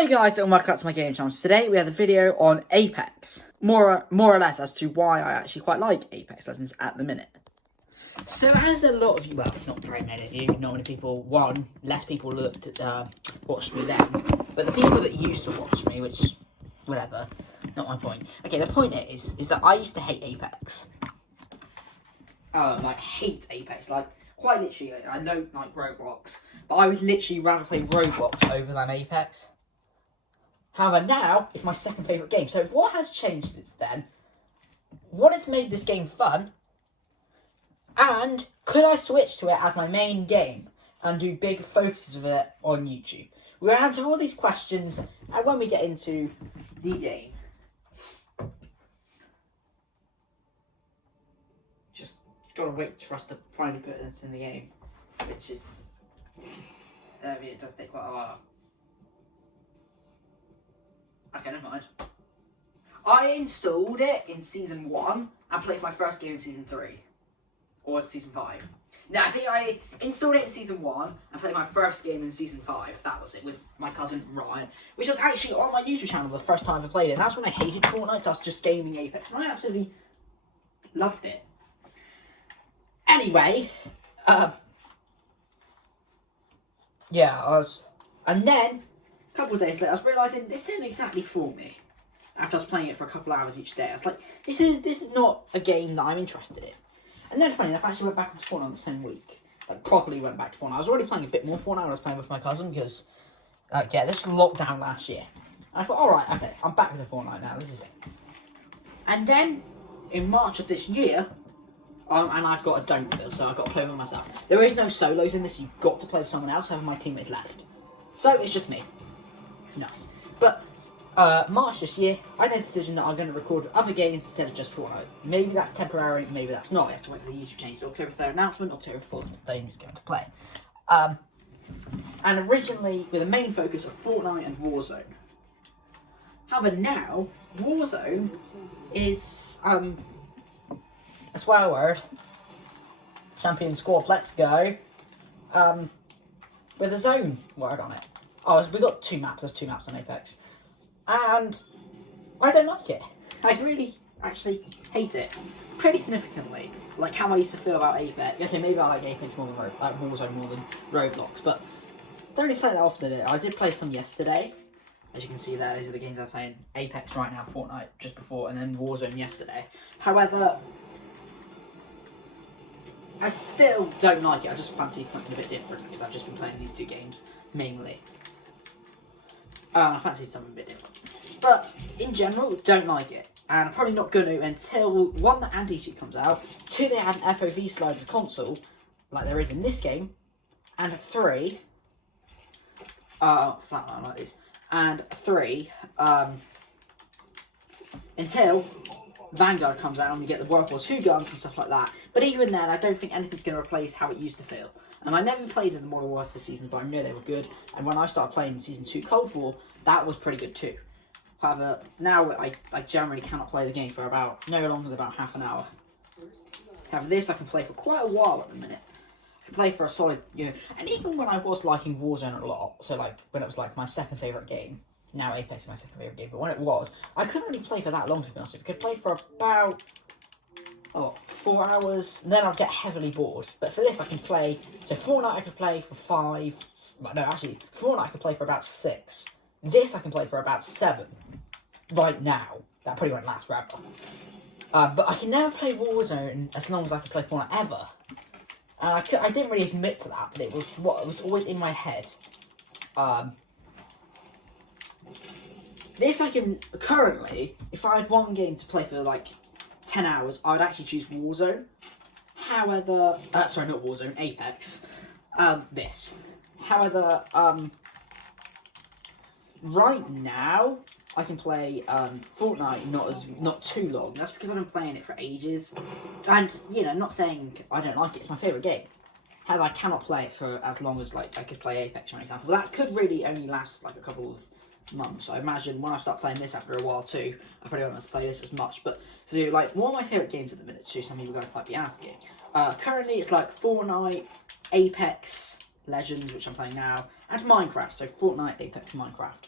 Hi guys, and welcome back to my game channel. Today we have a video on Apex. More or less as to why I actually quite like Apex Legends at the minute. So as a lot of you, well, not very many of you, not many people, less people watched me then, but the people that used to watch me, which, whatever, not my point. Okay, the point is that I used to hate Apex. Hate Apex, quite literally, I don't like Roblox, but I would literally rather play Roblox over than Apex. However, now it's my second favourite game. So what has changed since then? What has made this game fun? And could I switch to it as my main game and do big focuses of it on YouTube? We'll answer all these questions and when we get into the game. Just gotta wait for us to finally put this in the game, which is, it does take quite a while. Okay, never mind. I installed it in Season 1 and played my first game in Season 3. Or Season 5. No, I think I installed it in Season 1 and played my first game in Season 5. That was it, with my cousin Ryan. Which was actually on my YouTube channel the first time I played it. And that's when I hated Fortnite, so I was just gaming Apex. And I absolutely loved it. Anyway, yeah, and then a couple of days later, I was realising this isn't exactly for me. After I was playing it for a couple of hours each day, I was like, this is not a game that I'm interested in. And then, funny enough, I actually went back to Fortnite the same week. Properly went back to Fortnite. I was already playing a bit more Fortnite when I was playing with my cousin, because, this was lockdown last year. And I thought, alright, okay, I'm back to Fortnite now, this is it. And then, in March of this year, and I've got a don't feel, so I've got to play with myself. There is no solos in this, you've got to play with someone else, however my teammates left. So, it's just me. Nice. But March this year, I made the decision that I'm going to record other games instead of just Fortnite. Maybe that's temporary, maybe that's not. I have to wait for the YouTube change. October 3rd announcement, October 4th, the game is going to play. And originally with a main focus of Fortnite and Warzone. However, now Warzone is a swear word. Champion squad, let's go. With a zone word on it. Oh, we got two maps. There's two maps on Apex. And I don't like it. I really, actually hate it. Pretty significantly. Like how I used to feel about Apex. Okay, maybe I like Apex more than Warzone more than Roblox, but don't really play that often. I did play some yesterday. As you can see there, these are the games I'm playing. Apex right now, Fortnite just before, and then Warzone yesterday. However, I still don't like it. I just fancy something a bit different because I've just been playing these two games mainly. I fancy something a bit different. But, in general, don't like it. And I'm probably not going to until, 1, the anti-cheat comes out, 2, they add an FOV slide to the console, like there is in this game, and 3, flatline like this, and 3, until Vanguard comes out and we get the World War II guns and stuff like that. But even then, I don't think anything's going to replace how it used to feel. And I never played in the Modern Warfare seasons, but I know they were good. And when I started playing in Season 2 Cold War, that was pretty good too. However, now I generally cannot play the game for no longer than about half an hour. However, this I can play for quite a while at the minute. I can play for a solid, and even when I was liking Warzone a lot, so when it was my second favourite game, now Apex is my second favourite game, but when it was, I couldn't really play for that long to be honest. I could play for about 4 hours, and then I'd get heavily bored. But for this I can play, so Fortnite I could play for 5, no actually, Fortnite I could play for about 6. This I can play for about 7, right now. That probably won't last forever. But I can never play Warzone as long as I can play Fortnite ever. And I didn't really admit to that, but it was always in my head. This I can, currently, if I had one game to play for 10 hours, I would actually choose Warzone. However, sorry, not Warzone, Apex. This. However, right now, I can play Fortnite not too long. That's because I've been playing it for ages. And, not saying I don't like it, it's my favourite game. However, I cannot play it for as long as, I could play Apex, for example. That could really only last, a couple of months. I imagine when I start playing this after a while too, I probably won't want to play this as much. But so one of my favourite games at the minute too, some of you guys might be asking. Currently it's Fortnite, Apex Legends, which I'm playing now, and Minecraft. So Fortnite, Apex, Minecraft.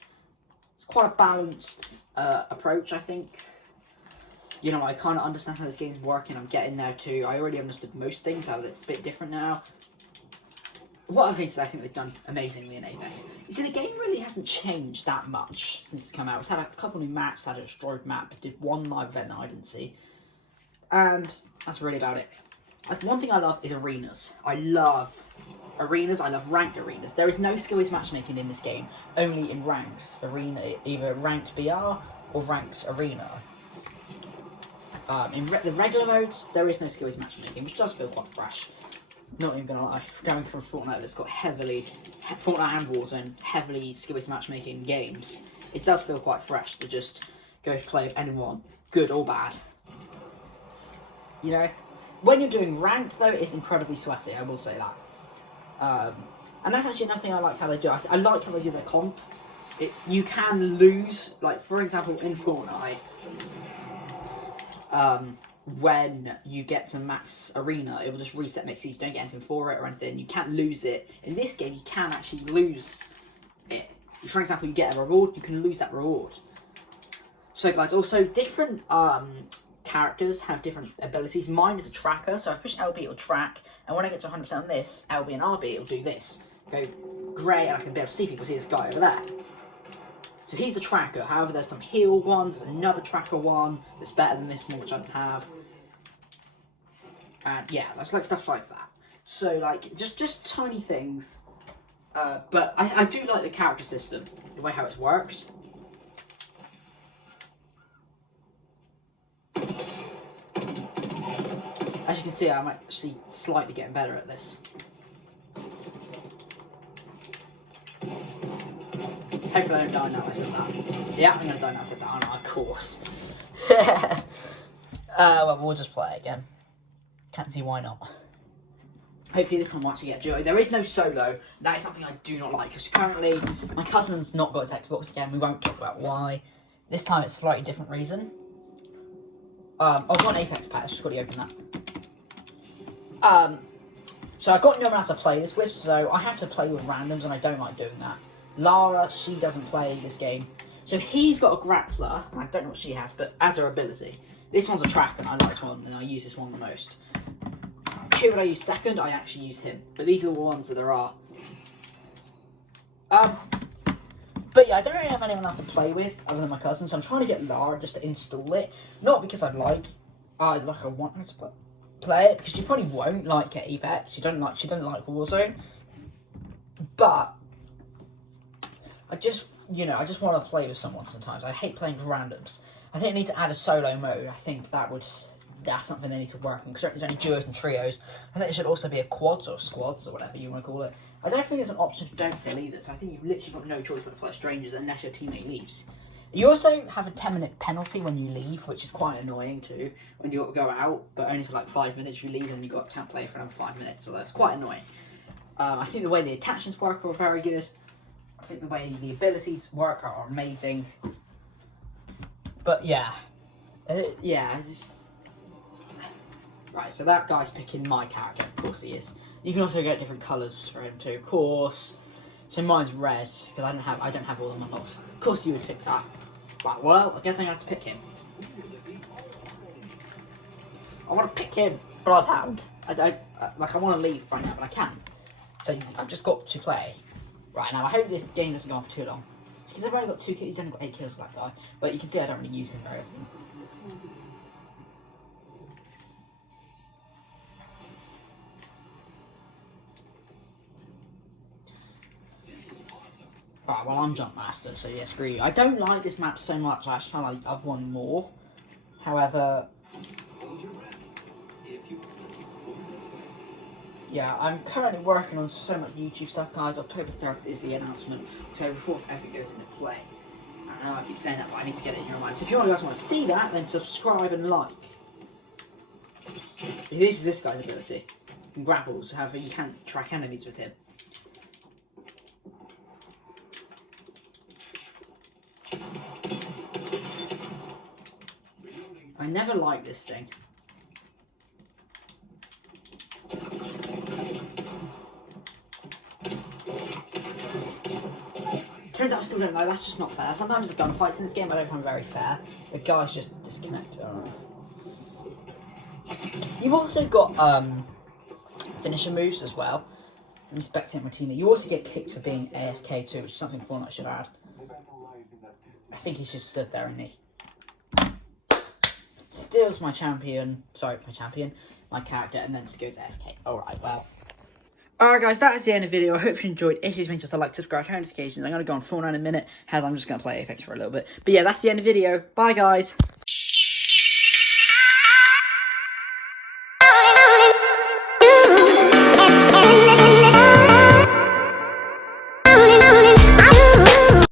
It's quite a balanced approach, I think. You know, I kind of understand how this game's working. I'm getting there too. I already understood most things, however it's a bit different now. What other things I think they've done amazingly in Apex? You see, the game really hasn't changed that much since it's come out. It's had a couple new maps, had a destroyed map, did one live event that I didn't see. And that's really about it. One thing I love is arenas. I love arenas, I love ranked arenas. There is no skill-based matchmaking in this game, only in ranked arena, either ranked BR or ranked arena. In the regular modes, there is no skill-based matchmaking, which does feel quite fresh. Not even gonna lie, going from Fortnite that's got heavily, Fortnite and Warzone, heavily skill-based matchmaking games, it does feel quite fresh to just go to play with anyone, good or bad. You know? When you're doing ranked, though, it's incredibly sweaty, I will say that. And that's actually another thing I like how they do. I like how they do their comp. You can lose, like, for example, in Fortnite, when you get to max arena, it will just reset next season. You don't get anything for it or anything. You can't lose it. In this game, you can actually lose it. For example, you get a reward, you can lose that reward. So, guys, also, different characters have different abilities. Mine is a tracker, so if I push LB, it'll track, and when I get to 100% on this, LB and RB, it'll do this. Go grey, and I can be able to see people, see this guy over there. So he's a tracker. However, there's some heal ones, there's another tracker one that's better than this one, which I don't have. And yeah, that's like stuff like that. So like, just tiny things. But I do like the character system, the way how it works. As you can see, I'm actually slightly getting better at this. Hopefully I don't die now I said that. Yeah, I'm going to die now I said that, aren't I? Of course. Well, we'll just play it again. Can't see why not. Hopefully this time we'll actually get joy. There is no solo. That is something I do not like, because currently my cousin's not got his Xbox again. We won't talk about why. This time it's a slightly different reason. I've got an Apex pack, just got to open that. So I got no one else to play this with, so I have to play with randoms, and I don't like doing that. Lara, she doesn't play this game. So he's got a grappler, and I don't know what she has, but as her ability. This one's a tracker, and I like this one, and I use this one the most. Who would I use second? I actually use him. But these are the ones that there are. But yeah, I don't really have anyone else to play with other than my cousin, so I'm trying to get Lara just to install it. Not because I want her to play it, because she probably won't like Apex. She doesn't like Warzone. But I just want to play with someone sometimes. I hate playing with randoms. I think they need to add a solo mode. I think that's something they need to work on. Because there's only duos and trios. I think there should also be a quads or squads or whatever you want to call it. I don't think there's an option to don't fill either. So I think you've literally got no choice but to play strangers unless your teammate leaves. You also have a 10-minute penalty when you leave, which is quite annoying too. When you go out, but only for like 5 minutes. You leave and you can't play for another 5 minutes. So that's quite annoying. I think the way the attachments work are very good. I think the way the abilities work are amazing. But yeah, it's just... Right, so that guy's picking my character, of course he is. You can also get different colours for him too, of course. So mine's red, because I don't have all of my models. Of course you would pick that. Right, well, I guess I'm going to have to pick him. I want to pick him, Bloodhound. I want to leave right now, but I can't. So I've just got to play. Right, now I hope this game doesn't go on for too long. Because I've only got 2 kills, he's only got 8 kills, that guy. But you can see I don't really use him very often. Right, well I'm Jump Master, so yeah, screw you. I don't like this map so much, I actually like I've won more. However, yeah, I'm currently working on so much YouTube stuff, guys. October 3rd is the announcement. October 4th, everything goes into play. I know I keep saying that, but I need to get it in your mind. So if you guys want to see that, then subscribe and like. This is this guy's ability. He grapples, however you can't track enemies with him. I never liked this thing. Turns out I still don't know. That's just not fair. Sometimes the gunfights in this game I don't find very fair. The guys just disconnected. I don't know. You've also got finisher moves as well. I'm spectating my teammate. You also get kicked for being AFK too, which is something Fortnite should add. I think he's just stood there, isn't he? Steals my champion. Sorry, my character, and then just goes AFK. Alright, well. Alright guys, that is the end of the video. I hope you enjoyed. If you think just like, subscribe, turn notifications. I'm going to go on Fortnite in a minute. Hell, I'm just going to play Apex for a little bit. But yeah, that's the end of the video. Bye guys.